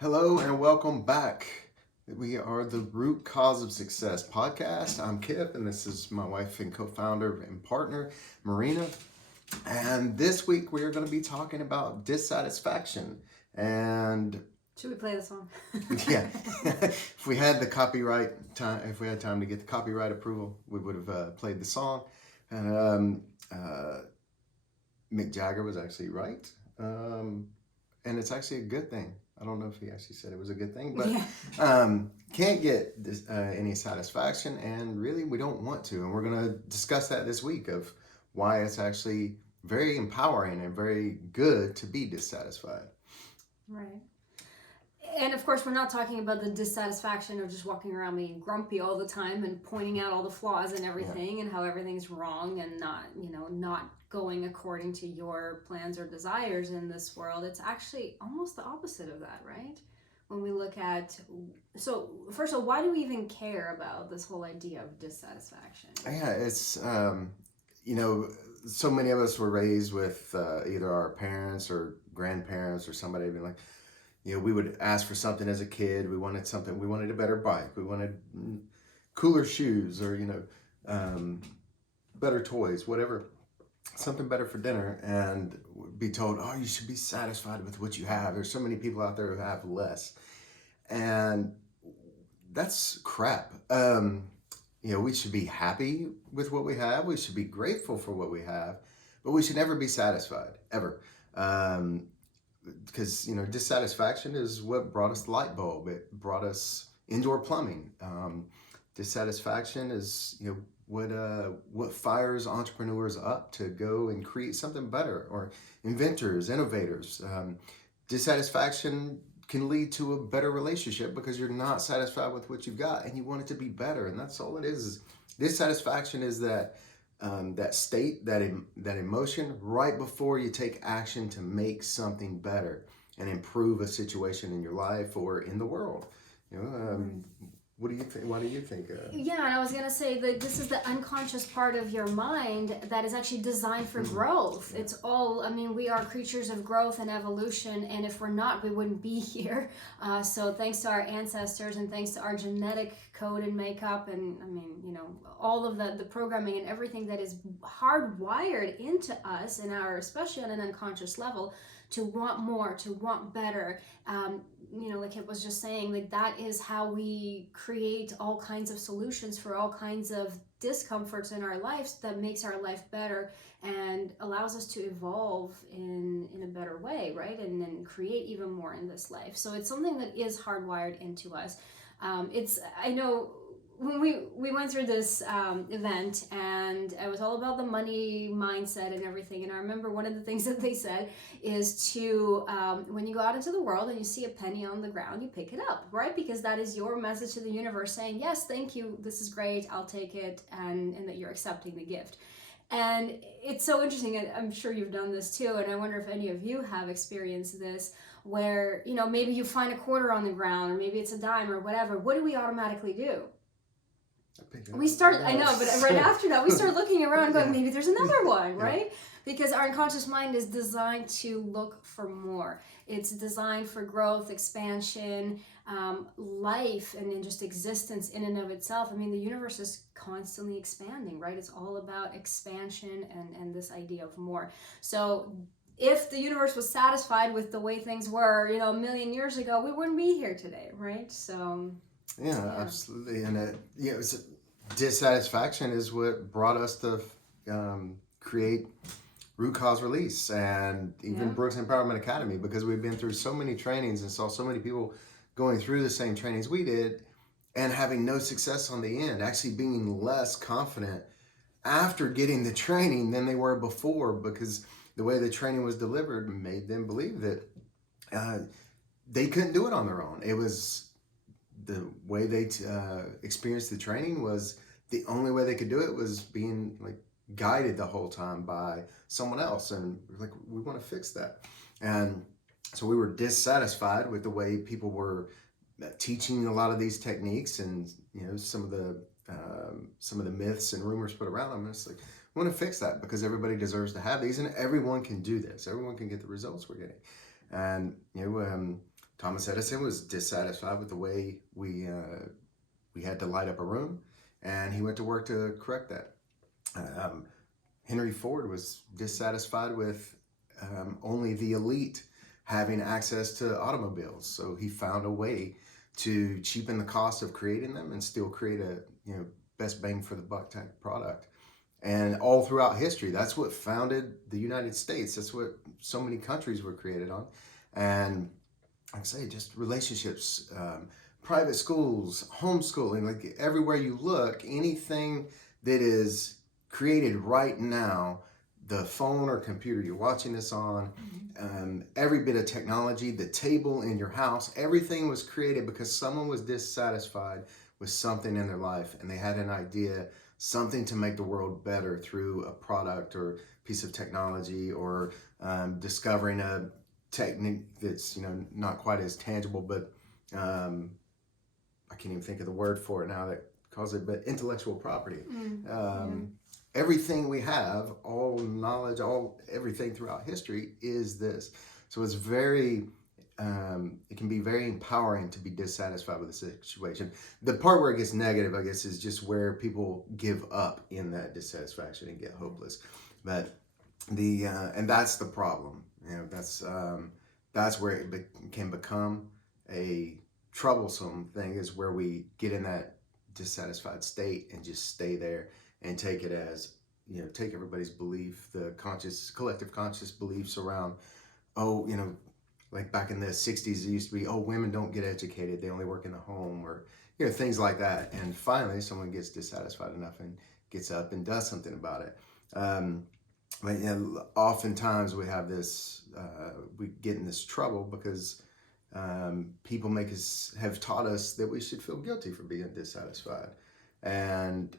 Hello and welcome back. We are the Root Cause of Success podcast. I'm Kip, and this is my wife and co-founder and partner, Marina. And this week we are going to be talking about dissatisfaction. And Should we play the song? yeah, if we had time to get the copyright approval, we would have played the song. And Mick Jagger was actually right, and it's actually a good thing. I don't know if he actually said it was a good thing, but can't get any satisfaction, and really we don't want to. And we're going to discuss that this week of why it's actually very empowering and very good to be dissatisfied. Right. And of course, we're not talking about the dissatisfaction of just walking around being grumpy all the time and pointing out all the flaws in everything and how everything's wrong and not going according to your plans or desires in this world. It's actually almost the opposite of that, right? When we look at, so first of all, why do we even care about this whole idea of dissatisfaction? Yeah, it's, so many of us were raised with either our parents or grandparents or somebody being like, we would ask for something as a kid. We wanted something. We wanted a better bike. We wanted cooler shoes or, better toys, whatever, something better for dinner. And be told, oh, you should be satisfied with what you have. There's so many people out there who have less. And that's crap. We should be happy with what we have. We should be grateful for what we have, but we should never be satisfied, ever. Because dissatisfaction is what brought us the light bulb. It brought us indoor plumbing. Dissatisfaction is what fires entrepreneurs up to go and create something better, or inventors, innovators. Dissatisfaction can lead to a better relationship because you're not satisfied with what you've got and you want it to be better, and that's all it is. Dissatisfaction is that state, that emotion right before you take action to make something better and improve a situation in your life or in the world. What do you think? What do you think? Yeah, and I was gonna say that this is the unconscious part of your mind that is actually designed for growth. It's all, we are creatures of growth and evolution, and if we're not, we wouldn't be here. So thanks to our ancestors and thanks to our genetic code and makeup and all of the programming and everything that is hardwired into us in our, especially on an unconscious level, to want more, to want better. Like it was just saying, like that is how we create all kinds of solutions for all kinds of discomforts in our lives that makes our life better and allows us to evolve in a better way, right? And then create even more in this life. So it's something that is hardwired into us. I know when we went through this event, and it was all about the money mindset and everything, and I remember one of the things that they said is to when you go out into the world and you see a penny on the ground, you pick it up, right? Because that is your message to the universe saying, yes, thank you, this is great, I'll take it, and that you're accepting the gift. And it's so interesting, and I'm sure you've done this too, and I wonder if any of you have experienced this, where maybe you find a quarter on the ground, or maybe it's a dime or whatever. What do we automatically do? We start, I know, but right after that, we start looking around going, maybe there's another one, right? Because our unconscious mind is designed to look for more. It's designed for growth, expansion, life, and then just existence in and of itself. The universe is constantly expanding, right? It's all about expansion and this idea of more. So if the universe was satisfied with the way things were, a million years ago, we wouldn't be here today, right? So... Yeah, absolutely. And dissatisfaction is what brought us to create Root Cause Release and even Brooks Empowerment Academy, because we've been through so many trainings and saw so many people going through the same trainings we did and having no success on the end, actually being less confident after getting the training than they were before, because the way the training was delivered made them believe that they couldn't do it on their own. It was the way they experienced the training was the only way they could do it was being guided the whole time by someone else, and we want to fix that. And so we were dissatisfied with the way people were teaching a lot of these techniques, and some of the myths and rumors put around them. And it's we want to fix that because everybody deserves to have these, and everyone can do this. Everyone can get the results we're getting. And Thomas Edison was dissatisfied with the way we had to light up a room, and he went to work to correct that. Um, Henry Ford was dissatisfied with only the elite having access to automobiles, so he found a way to cheapen the cost of creating them and still create a best bang for the buck type product. And all throughout history, that's what founded the United States. That's what so many countries were created on. And like I say, just relationships, private schools, homeschooling, like everywhere you look, anything that is created right now, the phone or computer you're watching this on, every bit of technology, the table in your house, everything was created because someone was dissatisfied with something in their life and they had an idea, something to make the world better through a product or piece of technology, or discovering a technique that's not quite as tangible, but I can't even think of the word for it now that calls it, but intellectual property. Everything we have, all knowledge, everything throughout history is this. So it's very, it can be very empowering to be dissatisfied with the situation. The part where it gets negative, I guess, is just where people give up in that dissatisfaction and get hopeless. But and that's the problem. That's where it can become a troublesome thing, is where we get in that dissatisfied state and just stay there and take it as, take everybody's belief, the collective conscious beliefs around, like back in the 60s, it used to be, women don't get educated, they only work in the home, or, things like that. And finally, someone gets dissatisfied enough and gets up and does something about it. But oftentimes we have this, we get in this trouble because people have taught us that we should feel guilty for being dissatisfied. And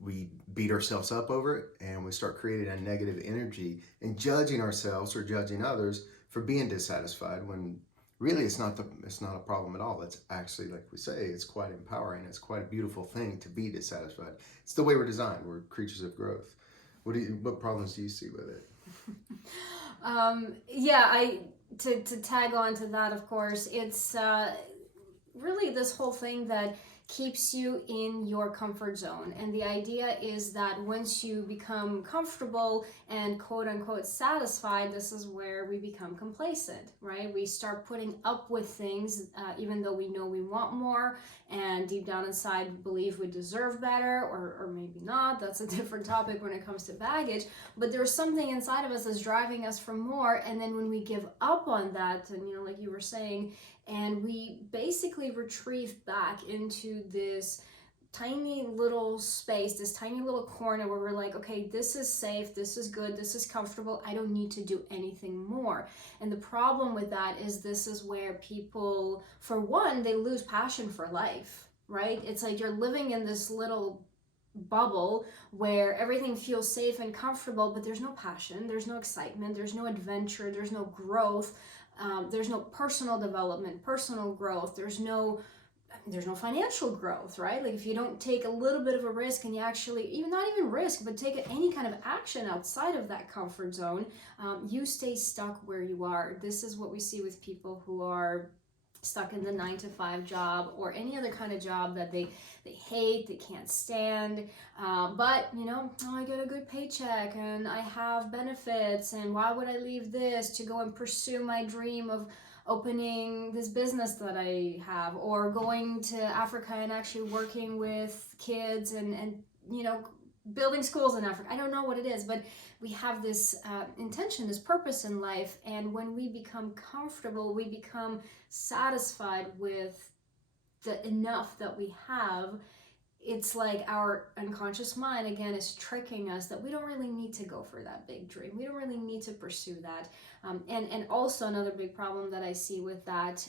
we beat ourselves up over it, and we start creating a negative energy and judging ourselves or judging others for being dissatisfied, when really it's not a problem at all. It's actually, like we say, it's quite empowering. It's quite a beautiful thing to be dissatisfied. It's the way we're designed. We're creatures of growth. What problems do you see with it? To tag on to that, of course, it's really this whole thing that keeps you in your comfort zone. And the idea is that once you become comfortable and quote unquote satisfied, this is where we become complacent, right? We start putting up with things even though we know we want more, and deep down inside believe we deserve better, or maybe not. That's a different topic when it comes to baggage. But there's something inside of us that's driving us for more. And then when we give up on that, and like you were saying, and we basically retrieve back into this tiny little space, this tiny little corner where we're like, okay, this is safe, this is good, this is comfortable, I don't need to do anything more. And the problem with that is this is where people, for one, they lose passion for life, right? It's like you're living in this little bubble where everything feels safe and comfortable, but there's no passion, there's no excitement, there's no adventure, there's no growth. There's no personal development, personal growth. There's no financial growth, right? Like if you don't take a little bit of a risk, and you actually, not even risk, but take any kind of action outside of that comfort zone, you stay stuck where you are. This is what we see with people who are stuck in the 9-to-5 job or any other kind of job that they hate, they can't stand, but I get a good paycheck and I have benefits, and why would I leave this to go and pursue my dream of opening this business that I have, or going to Africa and actually working with kids and building schools in Africa. I don't know what it is, but we have this intention, this purpose in life, and when we become comfortable, we become satisfied with the enough that we have. It's like our unconscious mind again is tricking us that we don't really need to go for that big dream. We don't really need to pursue that. And also another big problem that I see with that,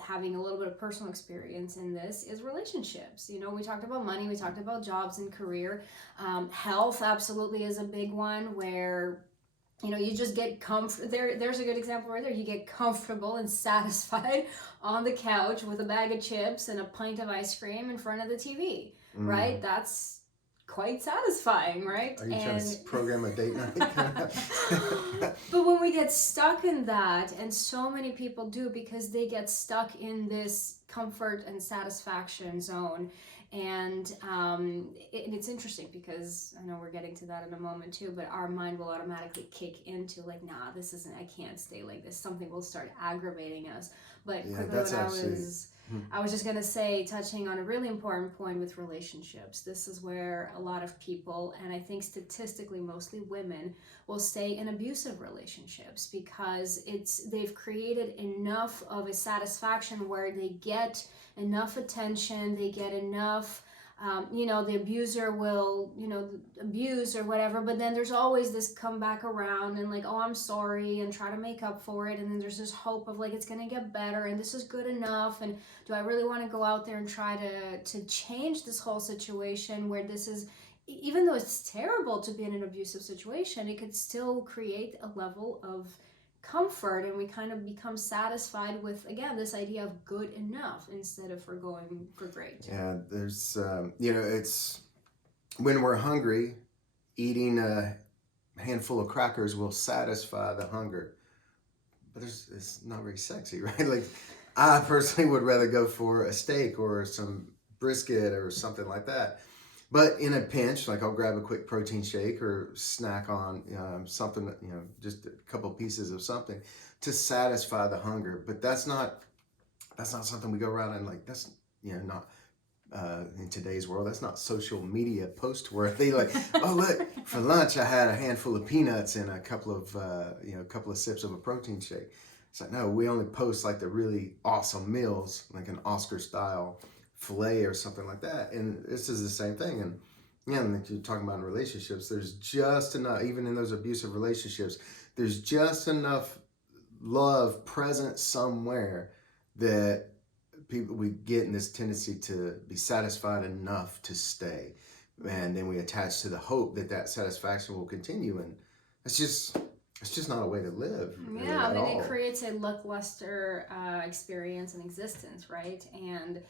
having a little bit of personal experience in this, is relationships. We talked about money, we talked about jobs and career. Health absolutely is a big one, where you just get there's a good example right there. You get comfortable and satisfied on the couch with a bag of chips and a pint of ice cream in front of the TV, right? That's quite satisfying, right? Are you trying to program a date night? But when we get stuck in that, and so many people do, because they get stuck in this comfort and satisfaction zone. And it's interesting because I know we're getting to that in a moment too, but our mind will automatically kick into like, nah, this isn't, I can't stay like this. Something will start aggravating us. But Yeah, quickly, that's what actually. I was just going to say, touching on a really important point with relationships. This is where a lot of people, and I think statistically mostly women, will stay in abusive relationships because they've created enough of a satisfaction where they get enough attention, they get enough, the abuser will, abuse or whatever, but then there's always this come back around and like, oh, I'm sorry, and try to make up for it. And then there's this hope of like, it's going to get better and this is good enough. And do I really want to go out there and try to change this whole situation where this is, even though it's terrible to be in an abusive situation, it could still create a level of comfort, and we kind of become satisfied with, again, this idea of good enough instead of for going for great. Yeah, there's it's when we're hungry, eating a handful of crackers will satisfy the hunger, but it's not very sexy, right? Like, I personally would rather go for a steak or some brisket or something like that. But in a pinch, like I'll grab a quick protein shake or snack on something, just a couple pieces of something to satisfy the hunger. But that's not something we go around and like, that's not in today's world. That's not social media post worthy. Like, oh look, for lunch I had a handful of peanuts and a couple of sips of a protein shake. It's like, no, we only post like the really awesome meals, like an Oscar style filet or something like that. And this is the same thing. And like you're talking about in relationships, there's just enough, even in those abusive relationships, there's just enough love present somewhere that we get in this tendency to be satisfied enough to stay. And then we attach to the hope that satisfaction will continue. And it's just not a way to live. Yeah, I mean, all. It creates a lackluster experience and existence, right? And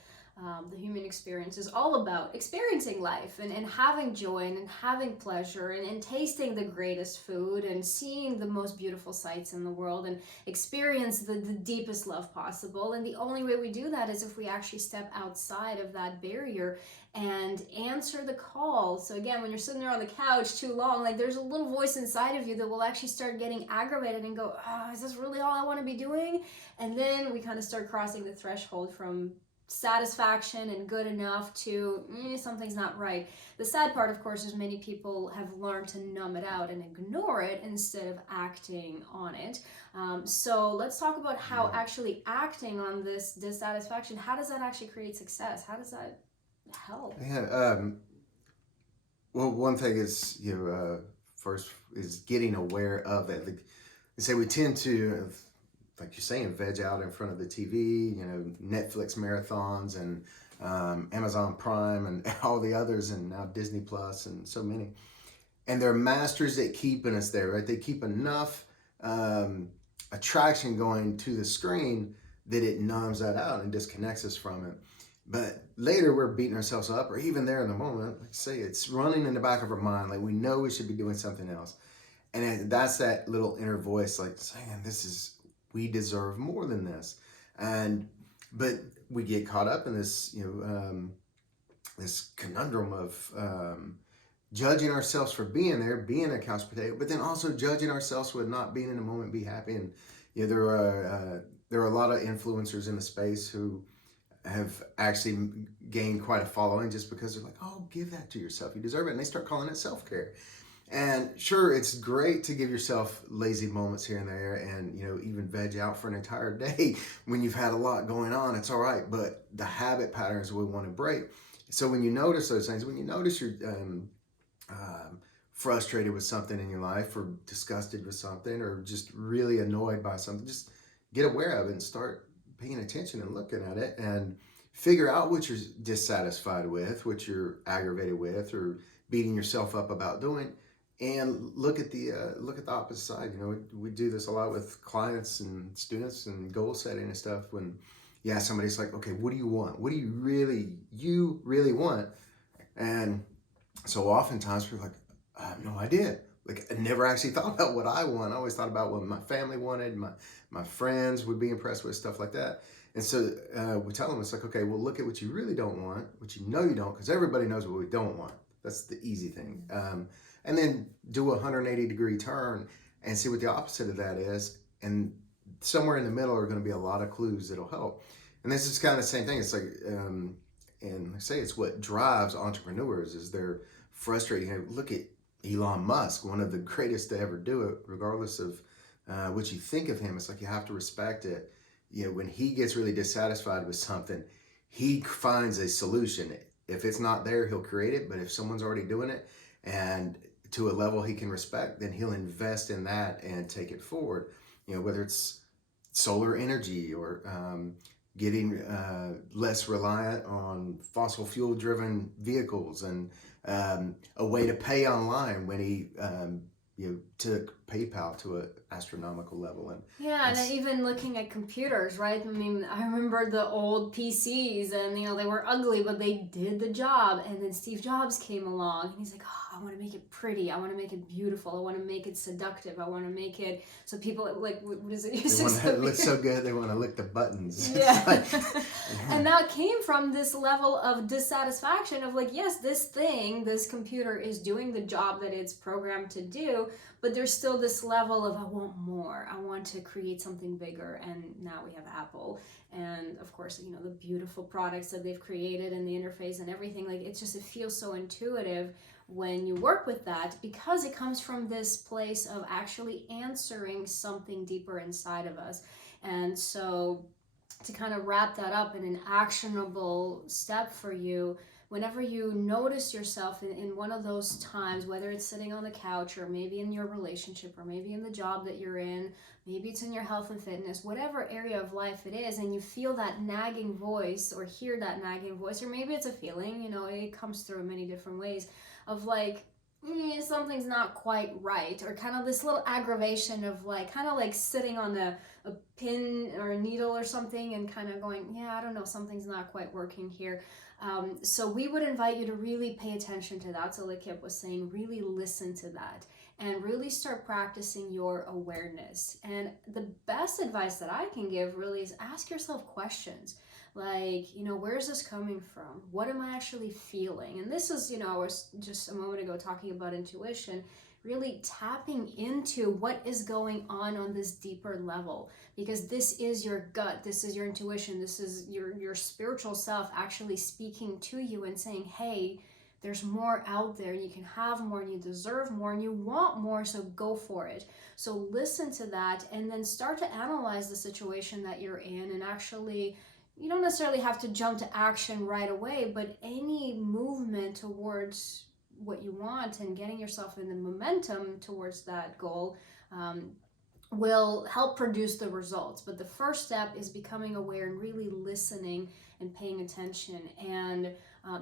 the human experience is all about experiencing life and having joy and having pleasure and tasting the greatest food and seeing the most beautiful sights in the world and experience the deepest love possible. And the only way we do that is if we actually step outside of that barrier and answer the call. So again, when you're sitting there on the couch too long, like there's a little voice inside of you that will actually start getting aggravated and go, oh, is this really all I want to be doing? And then we kind of start crossing the threshold from satisfaction and good enough to something's not right. The sad part, of course, is many people have learned to numb it out and ignore it instead of acting on it. So let's talk about how actually acting on this dissatisfaction, how does that actually create success? How does that help? Yeah. Well, one thing is, first is getting aware of it. Like, they say we tend to, like you're saying, veg out in front of the TV, Netflix marathons and Amazon Prime and all the others, and now Disney Plus and so many. And they're masters at keeping us there, right? They keep enough attraction going to the screen that it numbs that out and disconnects us from it. But later we're beating ourselves up, or even there in the moment, like say it's running in the back of our mind, like we know we should be doing something else. And that's that little inner voice like saying, we deserve more than this. But we get caught up in this, this conundrum of judging ourselves for being there, being a couch potato, but then also judging ourselves with not being in the moment, be happy. And there are a lot of influencers in the space who have actually gained quite a following just because they're like, oh, give that to yourself, you deserve it, and they start calling it self-care. And sure, it's great to give yourself lazy moments here and there, and even veg out for an entire day when you've had a lot going on. It's all right, but the habit patterns we want to break. So when you notice those things, when you notice you're frustrated with something in your life, or disgusted with something, or just really annoyed by something, just get aware of it and start paying attention and looking at it, and figure out what you're dissatisfied with, what you're aggravated with, or beating yourself up about doing. And look at the opposite side. We do this a lot with clients and students and goal setting and stuff. When somebody's like, okay, what do you want? What do you really want? And So oftentimes we're like, I have no idea. Like I never actually thought about what I want. I always thought about what my family wanted, my friends would be impressed with, stuff like that. And so we tell them, it's like, okay, well, look at what you really don't want, what you know you don't, because everybody knows what we don't want. That's the easy thing. And then do a 180-degree turn and see what the opposite of that is. And somewhere in the middle are going to be a lot of clues that'll help. And this is kind of the same thing. It's like, and I say it's what drives entrepreneurs is they're frustrating. You know, look at Elon Musk, one of the greatest to ever do it, regardless of what you think of him. It's like you have to respect it. You know, when he gets really dissatisfied with something, he finds a solution. If it's not there, he'll create it. But if someone's already doing it and to a level he can respect, then he'll invest in that and take it forward. You know, whether it's solar energy or getting less reliant on fossil fuel driven vehicles and a way to pay online when he took PayPal to an astronomical level. And Yeah, and then even looking at computers, right? I mean, I remember the old PCs, and they were ugly, but they did the job. And then Steve Jobs came along, and he's like, "Oh, I want to make it pretty. I want to make it beautiful. I want to make it seductive. I want to make it so people like what is it? they want to look so good. They want to lick the buttons." Yeah. Like, And that came from this level of dissatisfaction of like, yes, this computer is doing the job that it's programmed to do, but there's still this level of I want more. I want to create something bigger. And now we have Apple, and of course, the beautiful products that they've created and the interface and everything. Like it feels so intuitive when you work with that, because it comes from this place of actually answering something deeper inside of us. And so to kind of wrap that up in an actionable step for you, whenever you notice yourself in one of those times, whether it's sitting on the couch or maybe in your relationship or maybe in the job that you're in, maybe it's in your health and fitness, whatever area of life it is, and you feel that nagging voice or hear that nagging voice, or maybe it's a feeling, it comes through in many different ways of like, something's not quite right, or kind of this little aggravation of like kind of like sitting on a pin or a needle or something and kind of going, yeah, I don't know, something's not quite working here. So we would invite you to really pay attention to that. So like Kip was saying, really listen to that and really start practicing your awareness. And the best advice that I can give really is ask yourself questions. Like, where's this coming from? What am I actually feeling? And this is, I was just a moment ago talking about intuition, really tapping into what is going on this deeper level, because this is your gut, this is your intuition, this is your spiritual self actually speaking to you and saying, hey, there's more out there, you can have more, and you deserve more, and you want more, so go for it. So listen to that, and then start to analyze the situation that you're in, and actually, you don't necessarily have to jump to action right away, but any movement towards what you want and getting yourself in the momentum towards that goal will help produce the results. But the first step is becoming aware and really listening and paying attention. And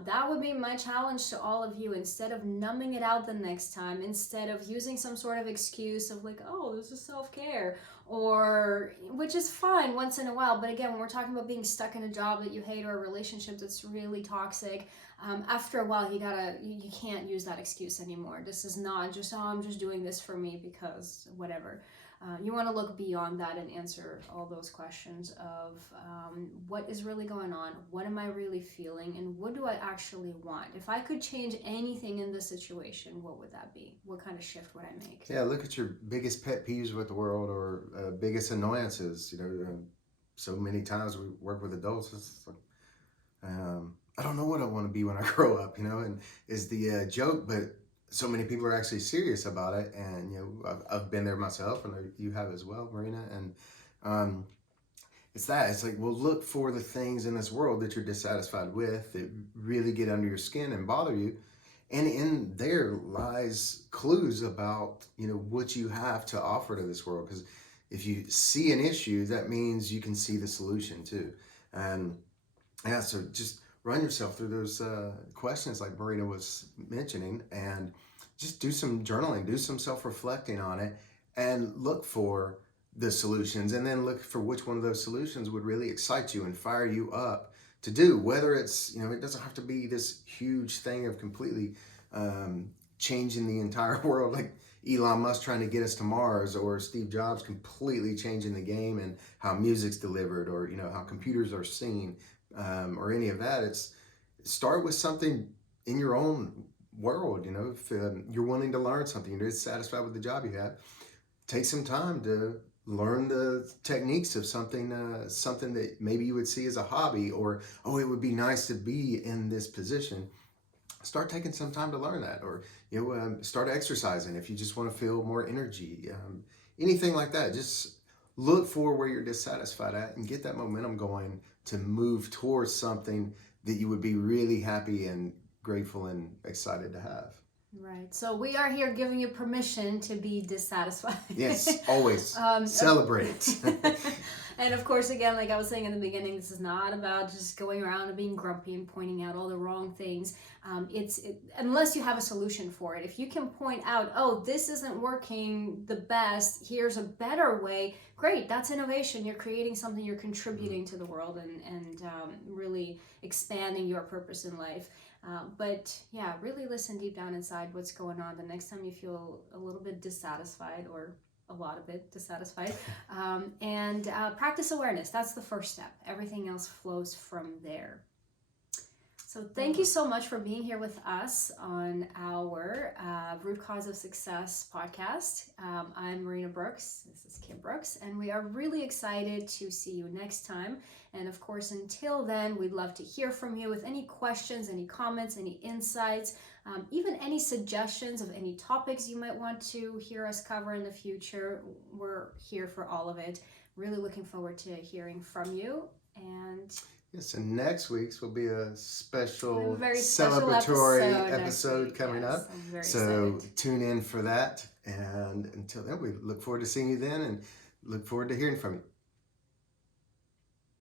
that would be my challenge to all of you. Instead of numbing it out the next time, instead of using some sort of excuse of like, oh, this is self-care, or which is fine once in a while, but again, when we're talking about being stuck in a job that you hate or a relationship that's really toxic, after a while you can't use that excuse anymore. This is not just, oh, I'm just doing this for me because whatever. You want to look beyond that and answer all those questions of what is really going on, what am I really feeling, and what do I actually want? If I could change anything in this situation, what would that be? What kind of shift would I make? Yeah, look at your biggest pet peeves with the world or biggest annoyances. So many times we work with adults. It's like, I don't know what I want to be when I grow up, and is the joke, but so many people are actually serious about it. And, I've been there myself, and you have as well, Marina. And it's like, well, look for the things in this world that you're dissatisfied with that really get under your skin and bother you. And in there lies clues about, what you have to offer to this world. Because if you see an issue, that means you can see the solution too. And yeah, so just run yourself through those questions like Marina was mentioning, and just do some journaling, do some self-reflecting on it, and look for the solutions, and then look for which one of those solutions would really excite you and fire you up to do. Whether it's, it doesn't have to be this huge thing of completely changing the entire world, like Elon Musk trying to get us to Mars, or Steve Jobs completely changing the game and how music's delivered, or how computers are seen, or any of that. It's start with something in your own world. If you're wanting to learn something, you're dissatisfied with the job you have, take some time to learn the techniques of something that maybe you would see as a hobby, or it would be nice to be in this position. Start taking some time to learn that, or start exercising if you just want to feel more energy, anything like that. Just look for where you're dissatisfied at and get that momentum going to move towards something that you would be really happy and grateful and excited to have. Right. So we are here giving you permission to be dissatisfied. Yes, always. Celebrate it. And of course, again, like I was saying in the beginning, this is not about just going around and being grumpy and pointing out all the wrong things. Unless you have a solution for it. If you can point out, oh, this isn't working the best, here's a better way, great, that's innovation. You're creating something, you're contributing to the world, and really expanding your purpose in life. But yeah, really listen deep down inside what's going on the next time you feel a little bit dissatisfied, or a lot of it dissatisfied, and practice awareness. That's the first step. Everything else flows from there. So thank you so much for being here with us on our Root Cause of Success podcast. I'm Marina Brooks. This is Kim Brooks, and we are really excited to see you next time. And of course, until then, we'd love to hear from you with any questions, any comments, any insights, even any suggestions of any topics you might want to hear us cover in the future. We're here for all of it. Really looking forward to hearing from you. And yes, and next week's will be a special very special celebratory episode coming up. I'm very so excited. Tune in for that. And until then, we look forward to seeing you then, and look forward to hearing from you.